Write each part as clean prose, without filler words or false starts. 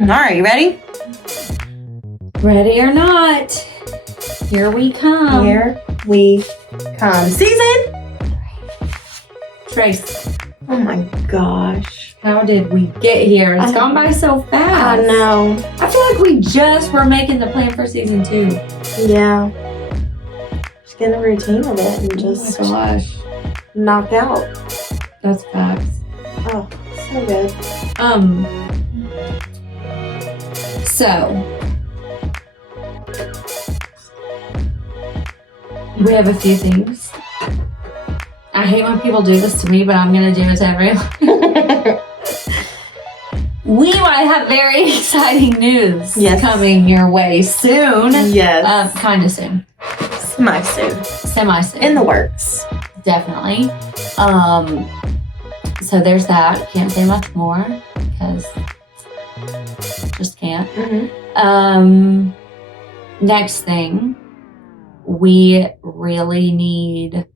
All right, you ready? Ready or not, here we come. Here we come. Season? Trace, Oh my gosh. how did we get here? It's gone by so fast. I know. I feel like we just were making the plan for season 2. Yeah. Just get in a routine of it and just Oh my gosh. knock out. That's facts. Oh, so good. So we have a few things. I hate when people do this to me, but I'm gonna do it to everyone. We might have very exciting news coming your way soon. Yes. Kind of soon. Semi-soon. In the works. Definitely. So there's that. Can't say much more because just can't. Mm-hmm. Next thing, we really need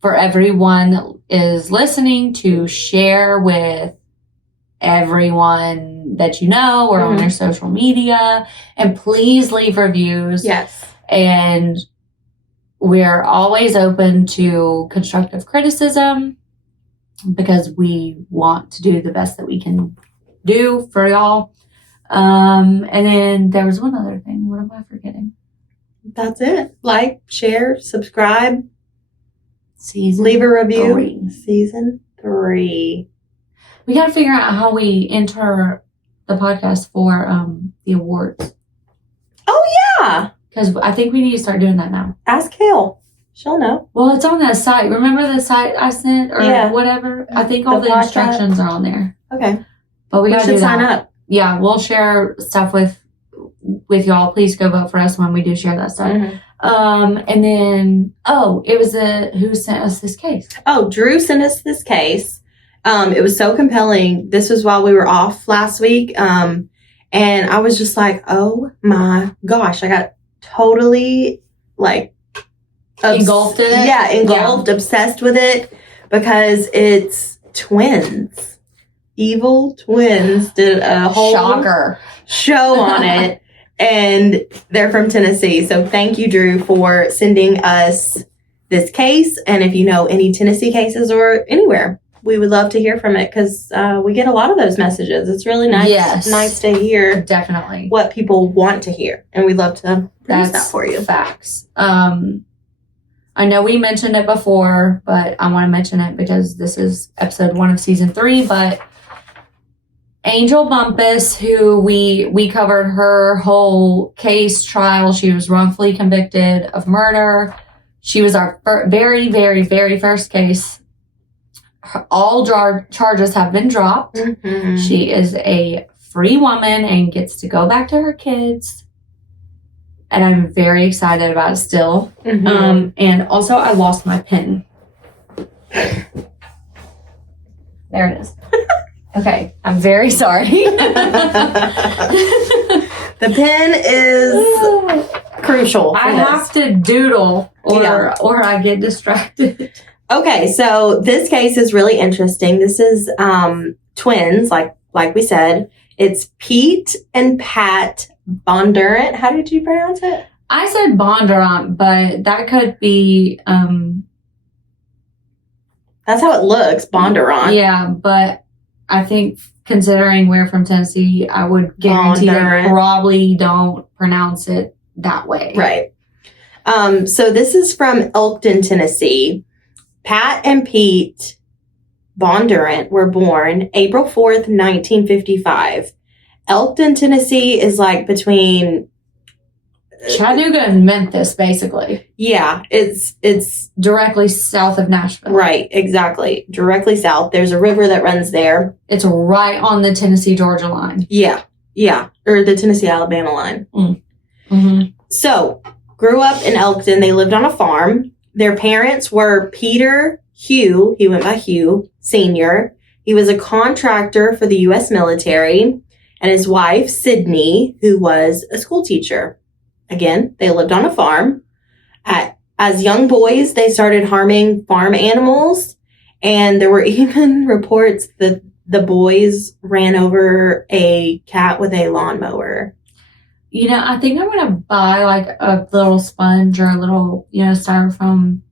for everyone that is listening to share with everyone that you know or on your social media, and please leave reviews. Yes. And we're always open to constructive criticism because we want to do the best that we can do for y'all. And then there was one other thing. What am I forgetting? That's it. Like, share, subscribe. Season Leave a review. 3. Season 3. We got to figure out how we enter the podcast for the awards. Oh, yeah. Because I think we need to start doing that now. Ask Hale. She'll know. Well, it's on that site. Remember the site I sent or whatever? I think all the instructions are on there. Okay. But we got to do that. Sign up. Yeah, we'll share stuff with y'all. Please go vote for us when we do share that stuff. And then, it was who sent us this case? Oh, Drew sent us this case. It was so compelling. This was while we were off last week. And I was just like, oh my gosh, I got totally engulfed in it? Yeah, engulfed, obsessed with it because it's twins. Evil twins did a whole show on it. And they're from Tennessee. So thank you, Drew, for sending us this case. And if you know any Tennessee cases or anywhere, we would love to hear from it because we get a lot of those messages. It's really nice to hear definitely what people want to hear. And we'd love to produce that for you. Facts. I know we mentioned it before, but I want to mention it because this is episode 1 of season 3. But Angel Bumpus, who we covered her whole case trial. She was wrongfully convicted of murder. She was our very, very, very first case. All charges have been dropped. Mm-hmm. She is a free woman and gets to go back to her kids. And I'm very excited about it still. Mm-hmm. And also, I lost my pen. There it is. Okay, I'm very sorry. The pen is crucial. I have to doodle or I get distracted. Okay, so this case is really interesting. This is twins, like we said. It's Pete and Pat Bondurant. How did you pronounce it? I said Bondurant, but that could be... That's how it looks, Bondurant. Yeah, but I think considering we're from Tennessee, I would guarantee they probably don't pronounce it that way. Right. So this is from Elkton, Tennessee. Pat and Pete Bondurant were born April 4th, 1955. Elkton, Tennessee is between Chattanooga and Memphis, basically. Yeah, it's directly south of Nashville. Right, exactly. Directly south. There's a river that runs there. It's right on the Tennessee-Georgia line. Yeah. Or the Tennessee-Alabama line. Mm-hmm. So, grew up in Elkton. They lived on a farm. Their parents were Peter Hugh. He went by Hugh, Sr. He was a contractor for the U.S. military. And his wife, Sydney, who was a school teacher. Again, they lived on a farm. As young boys, they started harming farm animals. And there were even reports that the boys ran over a cat with a lawnmower. You know, I think I'm going to buy like a little sponge or a little, styrofoam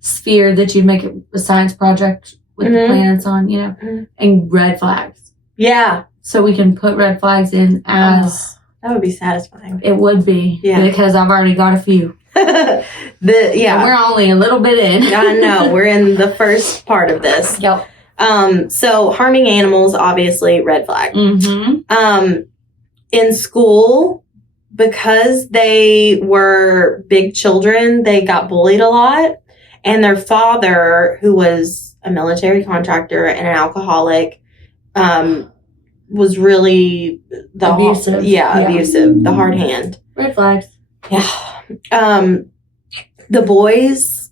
sphere that you'd make a science project with the planets on, and red flags. Yeah. So we can put red flags in as... that would be satisfying. It would be. Yeah. Because I've already got a few. And we're only a little bit in. I know. We're in the first part of this. Yep. So harming animals, obviously, red flag. Mm-hmm. In school, because they were big children, they got bullied a lot. And their father, who was a military contractor and an alcoholic, was really abusive. Abusive. The hard hand. Red flags. Yeah. The boys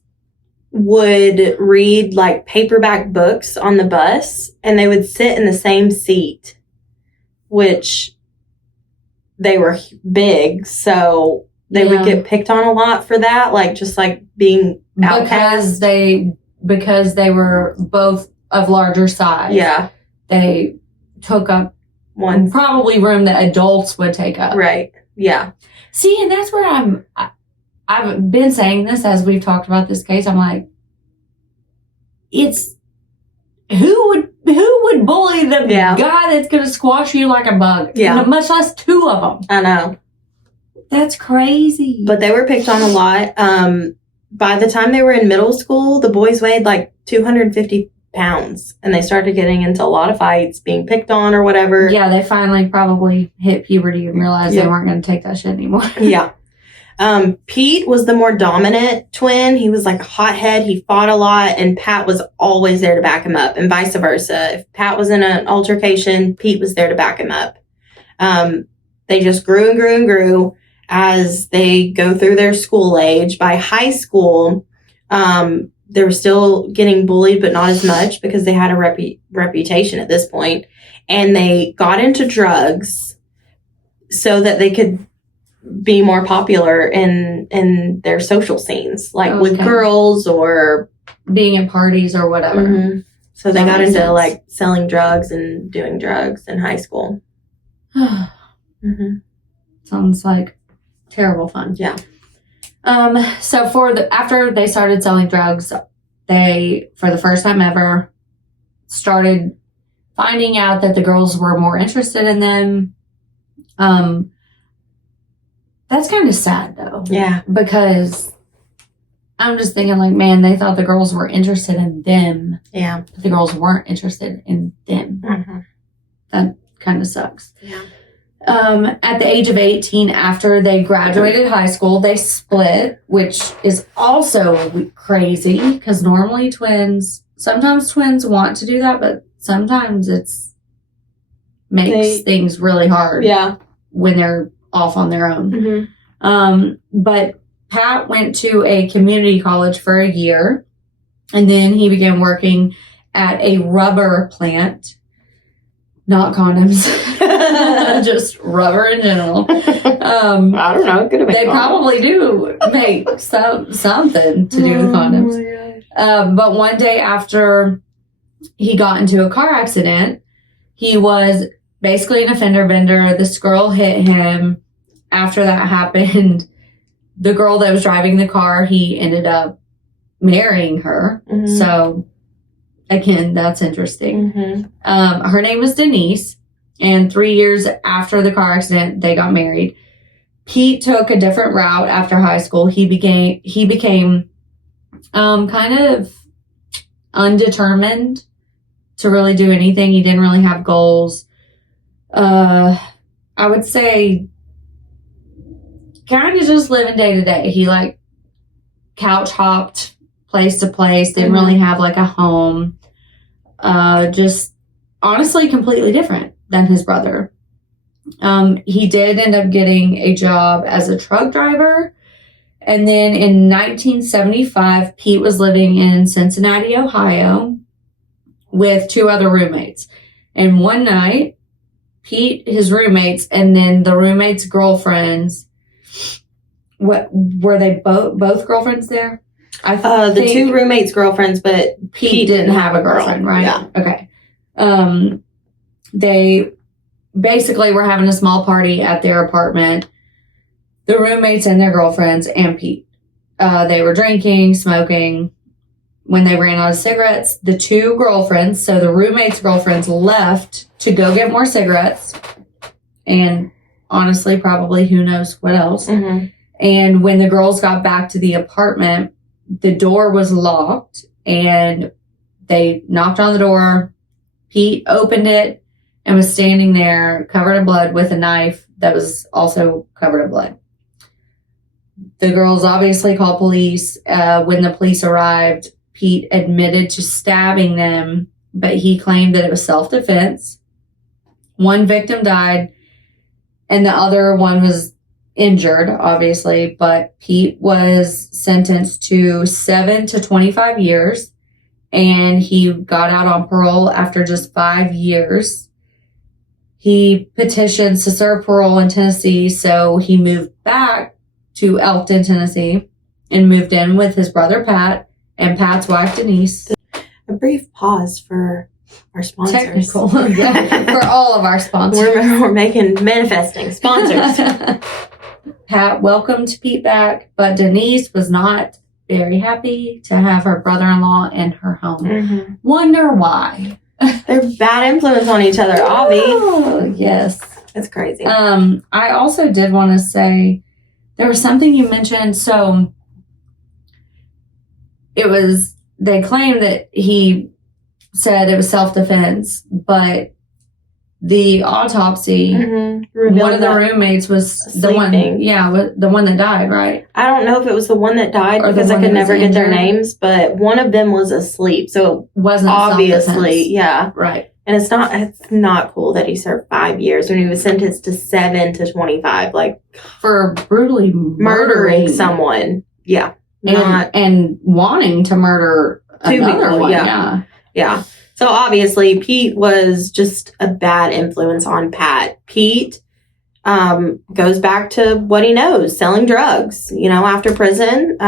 would read like paperback books on the bus, and they would sit in the same seat, which they were big, so they would get picked on a lot for that, like just like being outcast. Because they were both of larger size. Yeah. They took up one probably room that adults would take up. Right. Yeah. See, and that's where I've been saying this as we've talked about this case. I'm like, it's who would bully the guy that's going to squash you like a bug? Yeah. Much less two of them. I know. That's crazy. But they were picked on a lot. By the time they were in middle school, the boys weighed like 250 pounds, and they started getting into a lot of fights, being picked on or whatever. Yeah, they finally probably hit puberty and realized they weren't going to take that shit anymore. Yeah. Pete was the more dominant twin. He was like a hothead. He fought a lot, and Pat was always there to back him up, and vice versa. If Pat was in an altercation, Pete was there to back him up. They just grew and grew and grew as they go through their school age. By high school, they were still getting bullied, but not as much because they had a reputation at this point. And they got into drugs so that they could be more popular in their social scenes, like with girls or being at parties or whatever. Mm-hmm. So they got into like selling drugs and doing drugs in high school. Mm-hmm. Sounds like terrible fun. Yeah. So after they started selling drugs, they, for the first time ever, started finding out that the girls were more interested in them. That's kind of sad though. Yeah. Because I'm just thinking like, man, they thought the girls were interested in them. Yeah. But the girls weren't interested in them. Mm-hmm. That kind of sucks. Yeah. At the age of 18, after they graduated high school, they split, which is also crazy because normally sometimes twins want to do that, but sometimes makes things really hard. Yeah. When they're off on their own. Mm-hmm. But Pat went to a community college for a year, and then he began working at a rubber plant. Not condoms. Just rubber in general. I don't know. They probably do make something to do with condoms. But one day after he got into a car accident, he was basically an fender bender. This girl hit him. After that happened, the girl that was driving the car, he ended up marrying her. Mm-hmm. So, again, that's interesting. Mm-hmm. Her name was Denise, and 3 years after the car accident, they got married. Pete took a different route after high school. He became kind of undetermined to really do anything. He didn't really have goals. I would say kind of just living day to day. He like couch hopped place to place, didn't really have like a home. Just honestly completely different than his brother. He did end up getting a job as a truck driver. And then in 1975, Pete was living in Cincinnati, Ohio with 2 other roommates. And one night, Pete, his roommates, and then the roommates' girlfriends, what were they both girlfriends there? The 2 roommates' girlfriends, but Pete didn't have a girlfriend, right? Yeah. Okay. they basically were having a small party at their apartment. The roommates and their girlfriends and Pete. They were drinking, smoking. When they ran out of cigarettes, the two girlfriends, so the roommates' girlfriends, left to go get more cigarettes. And honestly, probably who knows what else. Mm-hmm. And when the girls got back to the apartment, the door was locked and they knocked on the door. Pete opened it and was standing there covered in blood with a knife that was also covered in blood. The girls obviously called police. When the police arrived, Pete admitted to stabbing them, but he claimed that it was self-defense. One victim died and the other one was injured, obviously, but Pete was sentenced to 7 to 25 years, and he got out on parole after just 5 years. He petitioned to serve parole in Tennessee, so he moved back to Elkton, Tennessee, and moved in with his brother Pat and Pat's wife Denise. A brief pause for our sponsors. Technical, yeah, for all of our sponsors. We're manifesting sponsors. Pat welcomed Pete back, but Denise was not very happy to have her brother-in-law in her home. Mm-hmm. Wonder why? They're bad influence on each other, Avi. Oh, yes. That's crazy. I also did want to say there was something you mentioned. So they claimed that he said it was self-defense, but the autopsy, one of the roommates was sleeping. the one that died, right? I don't know if it was the one that died Or because I could never get their injured. names, but one of them was asleep. So Wasn't obviously, self-defense. yeah. Right. And it's not cool that he served 5 years when he was sentenced to 7 to 25, like For brutally murdering someone. Yeah. and wanting to murder Two another people, one. yeah. Yeah. So obviously Pete was just a bad influence on Pat. Pete goes back to what he knows, selling drugs. After prison,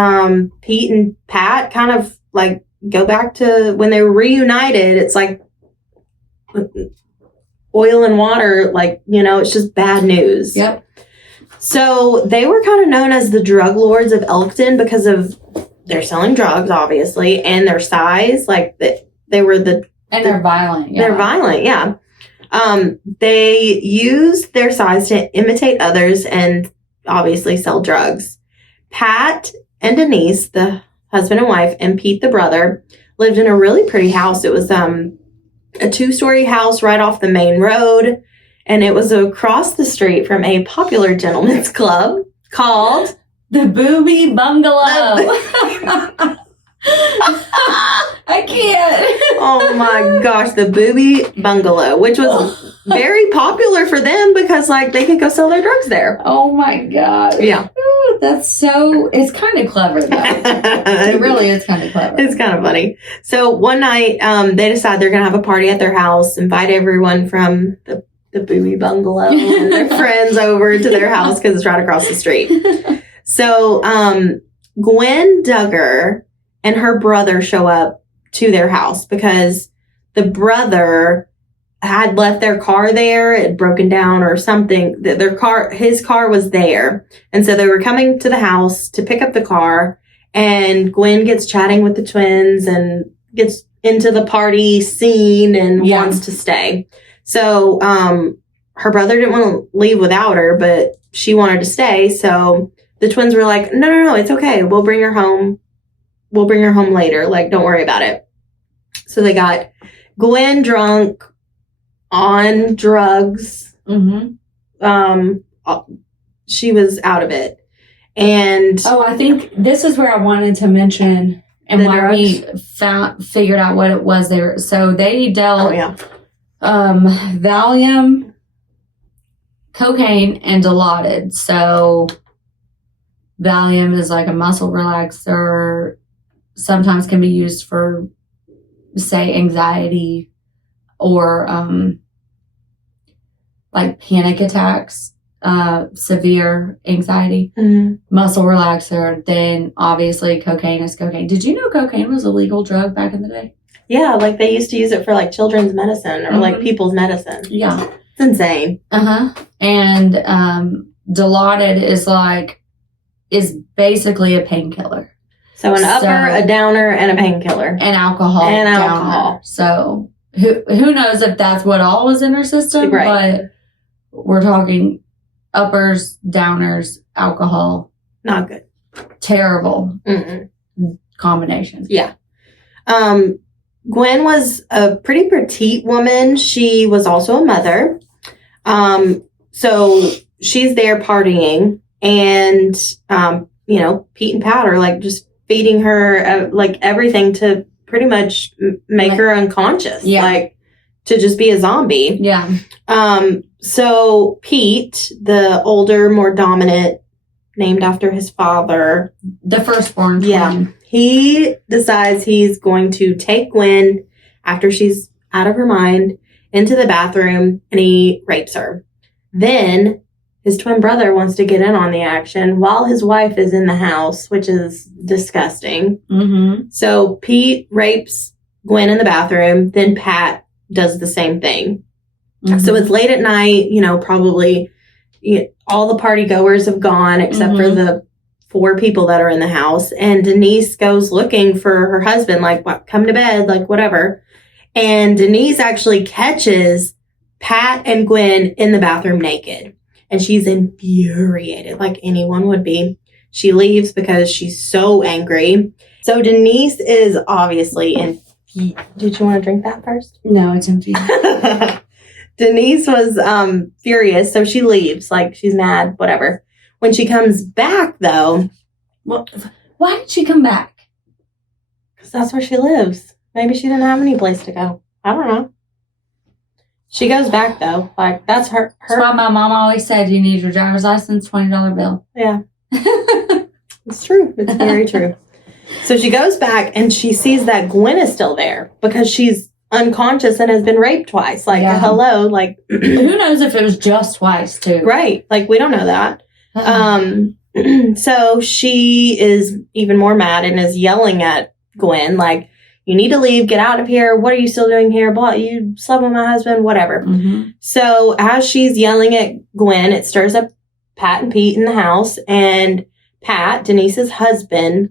Pete and Pat kind of like go back to when they were reunited. It's like oil and water, it's just bad news. Yep. So they were kind of known as the drug lords of Elkton because of they're selling drugs, obviously, and their size. They were And they're violent. Yeah. They're violent, yeah. They used their size to imitate others and obviously sell drugs. Pat and Denise, the husband and wife, and Pete, the brother, lived in a really pretty house. It was a 2-story house right off the main road, and it was across the street from a popular gentleman's club called The Booby Bungalow. I can't. Oh my gosh, the Booby Bungalow, which was very popular for them because they could go sell their drugs there. Oh my god. Yeah. Ooh, it's kind of clever though. It really is kind of clever. It's kind of funny. So one night, they decide they're going to have a party at their house, invite everyone from the Booby Bungalow and their friends over to their house because it's right across the street. So Gwen Duggar and her brother show up to their house because the brother had left their car there. It had broken down or something. His car was there. And so they were coming to the house to pick up the car. And Gwen gets chatting with the twins and gets into the party scene and wants to stay. So her brother didn't want to leave without her, but she wanted to stay. So the twins were like, no, it's okay. We'll bring her home. We'll bring her home later. Don't worry about it. So they got Gwen drunk on drugs. Mm-hmm. She was out of it. And I think this is where I wanted to mention and why we figured out what it was there. So they dealt Valium, cocaine, and Dilaudid. So Valium is like a muscle relaxer. Sometimes can be used for, say, anxiety or panic attacks, severe anxiety. Mm-hmm. Muscle relaxer. Then obviously cocaine is cocaine. Did you know cocaine was a legal drug back in the day? Yeah, like they used to use it for like children's medicine or like people's medicine. Yeah. It's insane. And Dilaudid is basically a painkiller. So an upper, a downer, and a painkiller. And alcohol. And alcohol. So who knows if that's what all was in her system, but we're talking uppers, downers, alcohol. Not good. Terrible combination. Yeah. Gwen was a pretty petite woman. She was also a mother. So she's there partying and, Pete and Pat are like just feeding her like everything to pretty much make her unconscious. Yeah. Like to just be a zombie. Yeah. So Pete, the older, more dominant, named after his father. The firstborn twin. Yeah. He decides he's going to take Gwen after she's out of her mind into the bathroom and he rapes her. Then his twin brother wants to get in on the action while his wife is in the house, which is disgusting. So Pete rapes Gwen in the bathroom. Then Pat does the same thing. So it's late at night, probably all the party goers have gone except for the 4 people that are in the house. And Denise goes looking for her husband, like, what, come to bed, like, whatever. And Denise actually catches Pat and Gwen in the bathroom naked. And she's infuriated, like anyone would be. She leaves because she's so angry. So Denise is obviously Did you want to drink that first? No, it's empty. Denise was furious, so she leaves. Like, she's mad, whatever. When she comes back, though... Well, why did she come back? Because that's where she lives. Maybe she didn't have any place to go. I don't know. She goes back, though. Like, that's her... That's why my mom always said, you need your driver's license, $20 bill. Yeah. It's true. It's very true. So she goes back, and she sees that Gwen is still there because she's unconscious and has been raped twice. Like, hello, like... Who knows if it was just twice, too. Right. Like, we don't know that. So she is even more mad and is yelling at Gwen, like, you need to leave, get out of here. What are you still doing here? Blah, you slept with my husband, whatever. So as she's yelling at Gwen, it stirs up Pat and Pete in the house, and Pat, Denise's husband,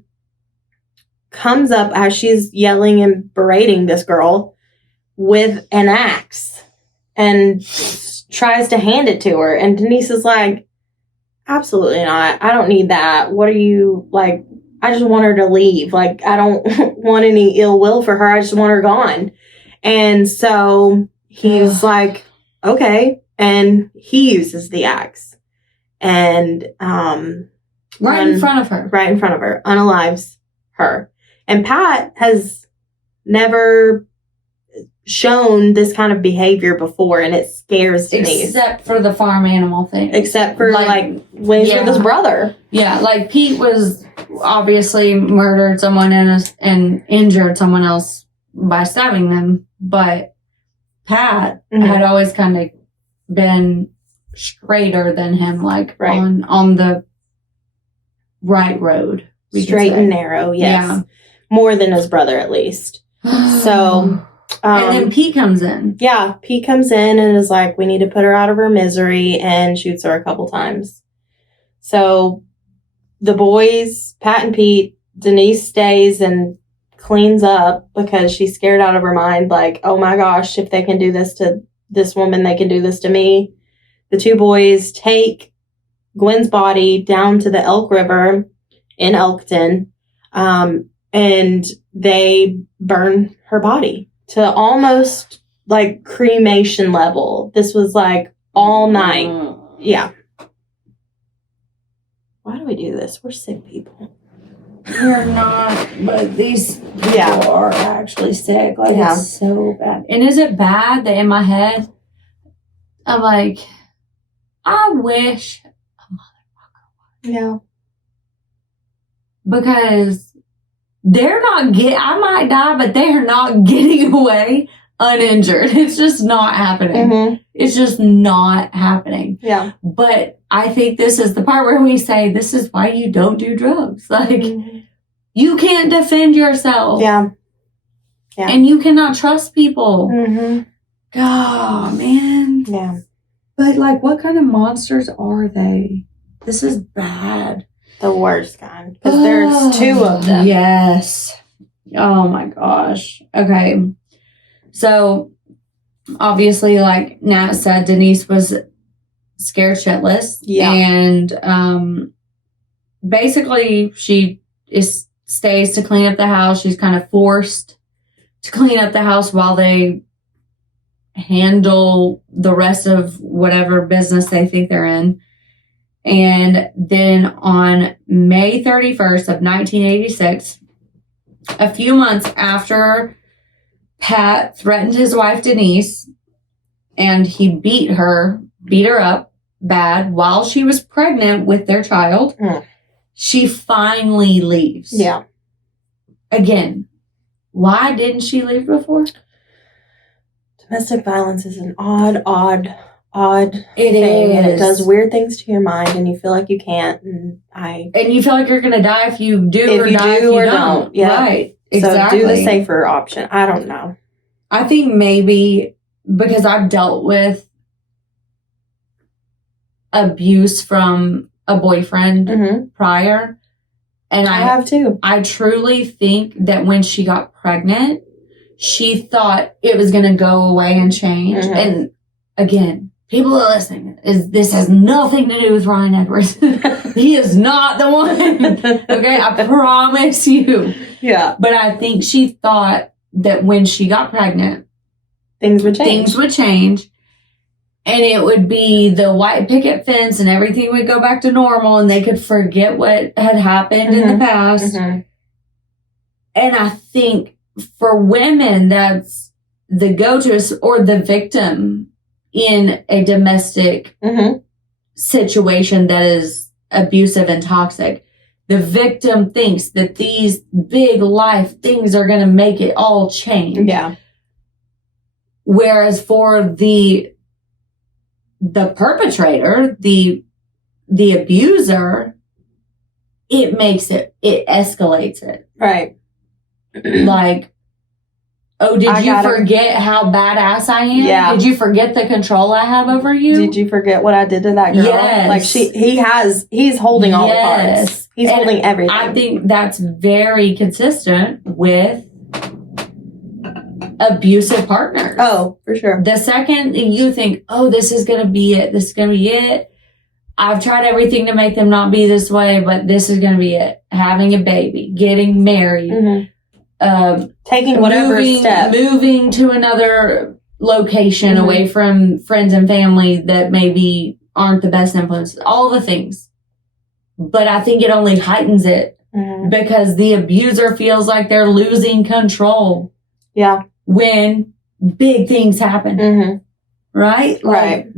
comes up as she's yelling and berating this girl with an axe and tries to hand it to her. And Denise is like, absolutely not. I don't need that. What are you, like, I just want her to leave. Like, I don't want any ill will for her. I just want her gone. And so he's like, okay. And he uses the axe. And right in front of her. Right in front of her. Unalives her. And Pat has never shown this kind of behavior before, and it scares Denise. Except for the farm animal thing. Except for, like when he's with his brother. Yeah, like Pete was obviously murdered someone and injured someone else by stabbing them, but Pat had always kind of been straighter than him, like on the right road. Straight and narrow, yes. Yeah. More than his brother, at least. So... and then Pete comes in. Yeah, Pete comes in and is like, we need to put her out of her misery, and shoots her a couple times. So the boys, Pat and Pete, Denise stays and cleans up because she's scared out of her mind. Like, oh my gosh, if they can do this to this woman, they can do this to me. The 2 boys take Gwen's body down to the Elk River in Elkton, and they burn her body to almost like cremation level. This was like all night. Yeah. Why do we do this? We're sick people. We're not, but these people are actually sick. Like, it's so bad. And is it bad that in my head, I'm like, I wish a motherfucker would. Yeah. Because they're not I might die, but they're not getting away uninjured. It's just not happening. It's just not happening. Yeah. But I think this is the part where we say, this is why you don't do drugs. Like, you can't defend yourself. Yeah. Yeah. And you cannot trust people. Mm-hmm. Oh, man. Yeah. But, like, what kind of monsters are they? This is bad. The worst kind. Because there's 2 of them. Yes. Oh, my gosh. Okay. So, obviously, like Nat said, Denise was scared shitless. Yeah. And basically, she stays to clean up the house. She's kind of forced to clean up the house while they handle the rest of whatever business they think they're in. And then on May 31st of 1986, a few months after Pat threatened his wife Denise and he beat her up bad while she was pregnant with their child, she finally leaves. Yeah. Again, why didn't she leave before? Domestic violence is an odd It thing. is. And it does weird things to your mind and you feel like you can't. And you feel like you're going to die if you do or die if you don't. Yeah. Right. Exactly. So do the safer option. I don't know. I think maybe because I've dealt with abuse from a boyfriend prior. And I have too. I truly think that when she got pregnant, she thought it was going to go away and change. And again, people are listening. This has nothing to do with Ryan Edwards. He is not the one. Okay, I promise you. Yeah. But I think she thought that when she got pregnant, things would change. And it would be the white picket fence and everything would go back to normal and they could forget what had happened in the past. And I think for women, that's the go-to or the victim in a domestic situation that is abusive and toxic. The victim thinks that these big life things are going to make it all change. Yeah. Whereas for the perpetrator, the abuser, it escalates it. Right. Like, oh, did you forget how badass I am? Yeah. Did you forget the control I have over you? Did you forget what I did to that girl? Yes. Like he's holding all the cards. He's holding everything. I think that's very consistent with abusive partners. Oh, for sure. The second you think, oh, this is going to be it. I've tried everything to make them not be this way, but this is going to be it. Having a baby, getting married, taking whatever step. Moving to another location away from friends and family that maybe aren't the best influences. All the things. But I think it only heightens it because the abuser feels like they're losing control. Yeah. When big things happen. Right? Like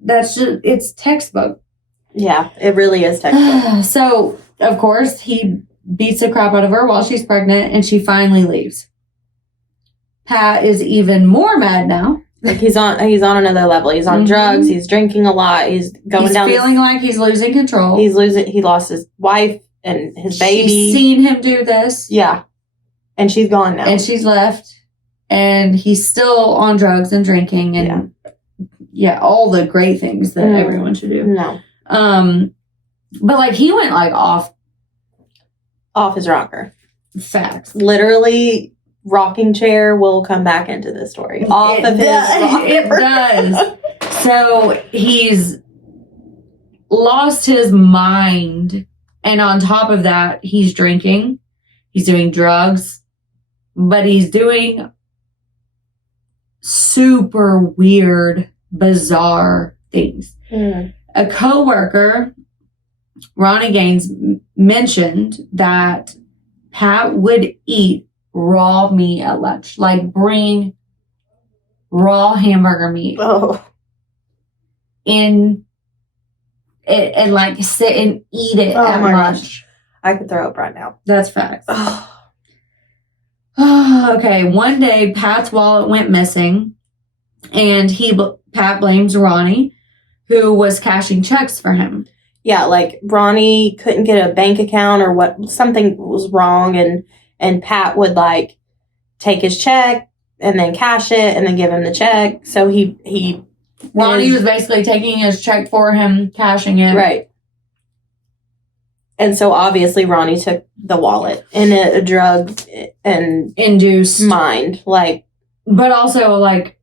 that's just, it's textbook. Yeah, it really is textbook. So, of course, he beats the crap out of her while she's pregnant and she finally leaves. Pat is even more mad now. Like he's on another level. He's on drugs. He's drinking a lot. He's feeling like he's losing control. He lost his wife and his baby. She's seen him do this. Yeah. And she's gone now. And she's left. And he's still on drugs and drinking and all the great things that everyone should do. No. But like he went like off his rocker. Facts. Literally, rocking chair will come back into this story. Off of his rocker. It does. So he's lost his mind. And on top of that, he's drinking. He's doing drugs. But he's doing super weird, bizarre things. A coworker, Ronnie Gaines, mentioned that Pat would eat raw meat at lunch, like bring raw hamburger meat in it and like sit and eat it at lunch. Gosh. I could throw up right now. That's facts. Okay, one day Pat's wallet went missing, and Pat blames Ronnie, who was cashing checks for him. Yeah, like Ronnie couldn't get a bank account or something was wrong, and Pat would like take his check and then cash it and then give him the check. So Ronnie was basically taking his check for him, cashing it. Right. And so obviously Ronnie took the wallet in a drug and induced mind, like, but also like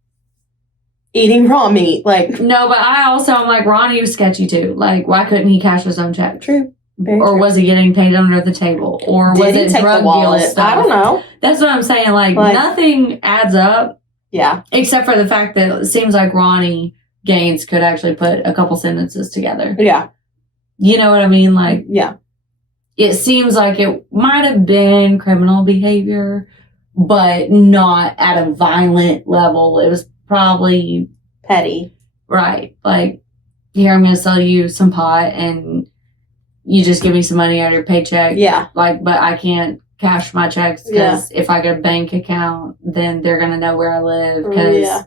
eating raw meat, like. No, but I'm like, Ronnie was sketchy too. Like, why couldn't he cash his own check? True. Or was he getting paid under the table? Or was it drug deal stuff? I don't know. That's what I'm saying. Like nothing adds up. Yeah. Except for the fact that it seems like Ronnie Gaines could actually put a couple sentences together. Yeah. You know what I mean? Like, yeah. It seems like it might have been criminal behavior, but not at a violent level. It was probably petty. Right. Like, here, I'm going to sell you some pot and you just give me some money out of your paycheck. Yeah. Like, but I can't cash my checks because if I get a bank account, then they're going to know where I live because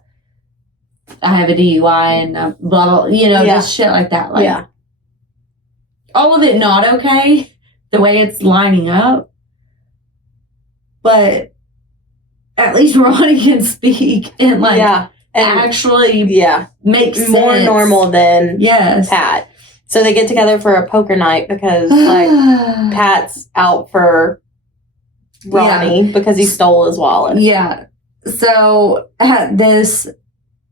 I have a DUI and blah, blah, just shit like that. Like, all of it not okay, the way it's lining up. But at least Ronnie can speak and and actually make sense. More normal than Pat. So they get together for a poker night because Pat's out for Ronnie because he stole his wallet. Yeah. So at this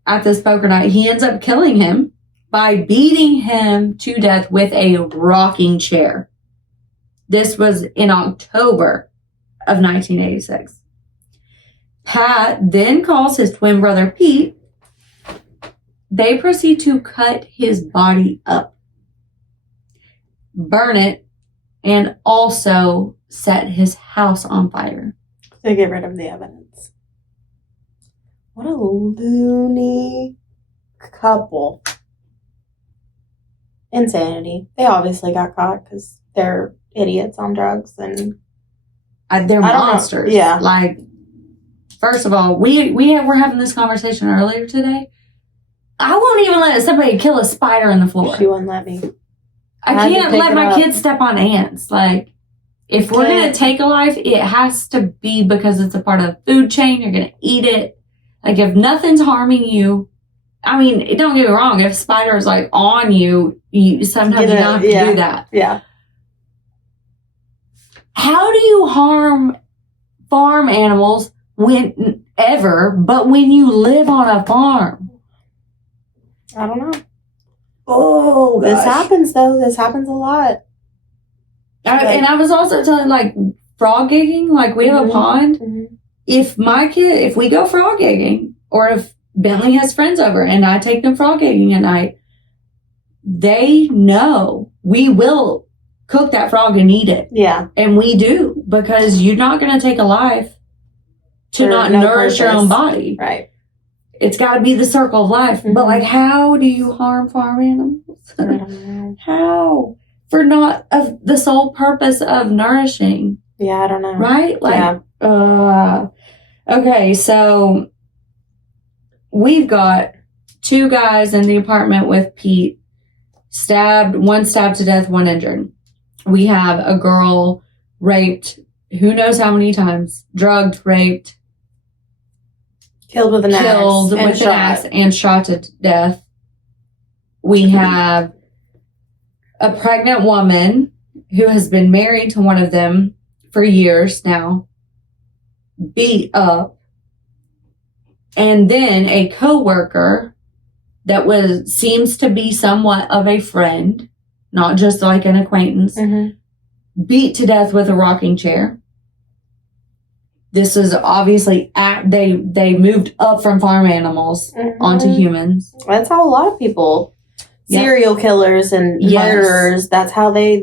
poker night, he ends up killing him by beating him to death with a rocking chair. This was in October of 1986. Pat then calls his twin brother Pete. They proceed to cut his body up, burn it, and also set his house on fire. To get rid of the evidence. What a loony couple. Insanity. They obviously got caught because they're idiots on drugs and they're monsters. Yeah. Like, first of all, we were having this conversation earlier today. I won't even let somebody kill a spider in the floor. She wouldn't let me. I can't let my kids step on ants. Like, if we're going to take a life, it has to be because it's a part of the food chain. You're going to eat it. Like, if nothing's harming you, I mean, don't get me wrong. If spiders like on you, sometimes you don't have to do that. Yeah. How do you harm farm animals but when you live on a farm? I don't know. Oh, this happens though. This happens a lot. And I was also telling, like, frog gigging. Like, we have a pond. Mm-hmm. If we go frog gigging, or if Bentley has friends over and I take them frog gigging at night, they know we will cook that frog and eat it. Yeah. And we do, because you're not going to take a life to not nourish your own body. Right. It's got to be the circle of life. Mm-hmm. But, like, how do you harm farm animals? I don't know. How? For not of the sole purpose of nourishing. Yeah, I don't know. Right? Like, okay, so we've got two guys in the apartment with Pete. One stabbed to death, one injured. We have a girl raped, who knows how many times, drugged, raped, killed with an axe and shot to death. We have a pregnant woman who has been married to one of them for years now, beat up, and then a coworker that seems to be somewhat of a friend, not just like an acquaintance, beat to death with a rocking chair. This is obviously they moved up from farm animals onto humans. That's how a lot of people, serial killers and murderers, that's how they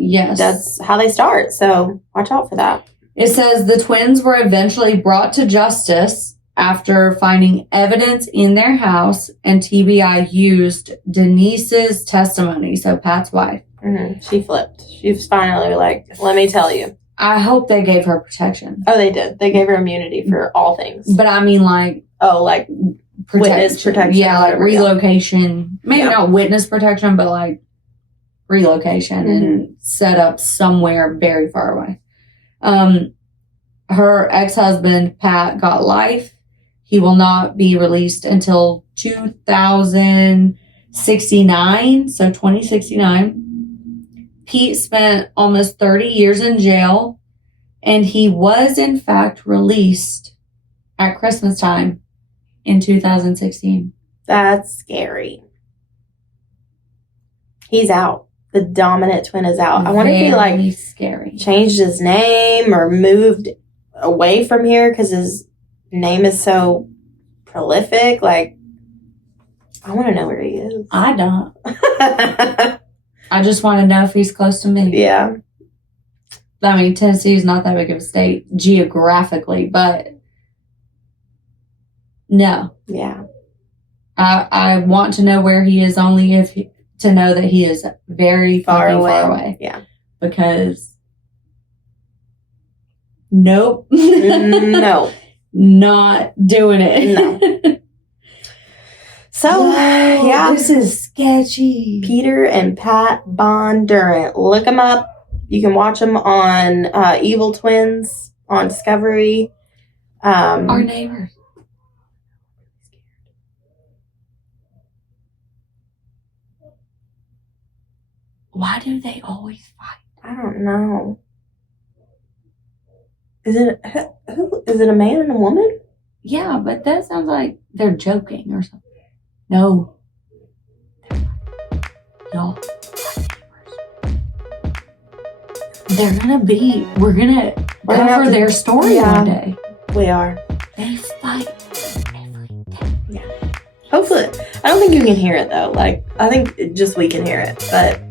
start. So watch out for that. It says the twins were eventually brought to justice after finding evidence in their house, and TBI used Denise's testimony, so Pat's wife. Mm-hmm. She flipped. She was finally like, let me tell you. I hope they gave her protection. Oh, they did. They gave her immunity for all things. But I mean, like... Oh, like witness protection. Yeah, like relocation. Maybe not witness protection, but like relocation and set up somewhere very far away. her ex-husband, Pat, got life. He will not be released until 2069, so 2069. Pete spent almost 30 years in jail, and he was, in fact, released at Christmas time in 2016. That's scary. He's out. The dominant twin is out. I wonder if he scary. Changed his name or moved away from here because his name is so prolific. Like, I want to know where he is. I don't. I just want to know if he's close to me. Yeah. I mean, Tennessee is not that big of a state geographically, but no. Yeah. I want to know where he is only to know that he is very far away. Yeah. Because nope. No. Not doing it. No. So, yeah. This is sketchy. Peter and Pat Bondurant. Look them up. You can watch them on Evil Twins on Discovery. Our neighbors. Why do they always fight? I don't know. Is it a man and a woman? Yeah, but that sounds like they're joking or something. No. Y'all. We're gonna cover their story one day. We are. They fight every day. Yeah. Hopefully. I don't think you can hear it though. Like, I think just we can hear it. But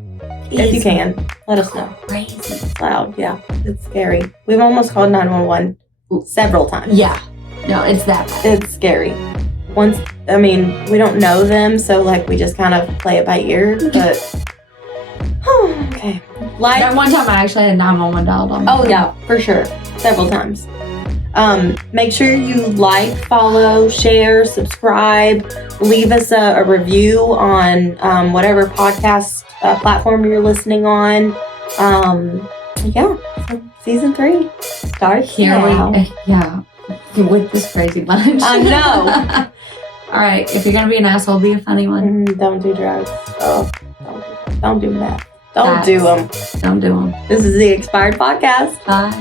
if you can, let us know. Crazy. It's loud. Yeah. It's scary. We've almost called 911 several times. Yeah. No, it's that bad. It's scary. We don't know them, so like we just kind of play it by ear. But okay. That one time I actually had 911 dialed on me. Oh yeah, for sure. Several times. Make sure you like, follow, share, subscribe, leave us a review on whatever podcast platform you're listening on. So season 3 starts now. Yeah, with this crazy bunch. I know. All right, if you're gonna be an asshole, be a funny one. Don't do drugs. Oh, don't do that. Don't do them. Don't do them. This is the Expired Podcast. Bye.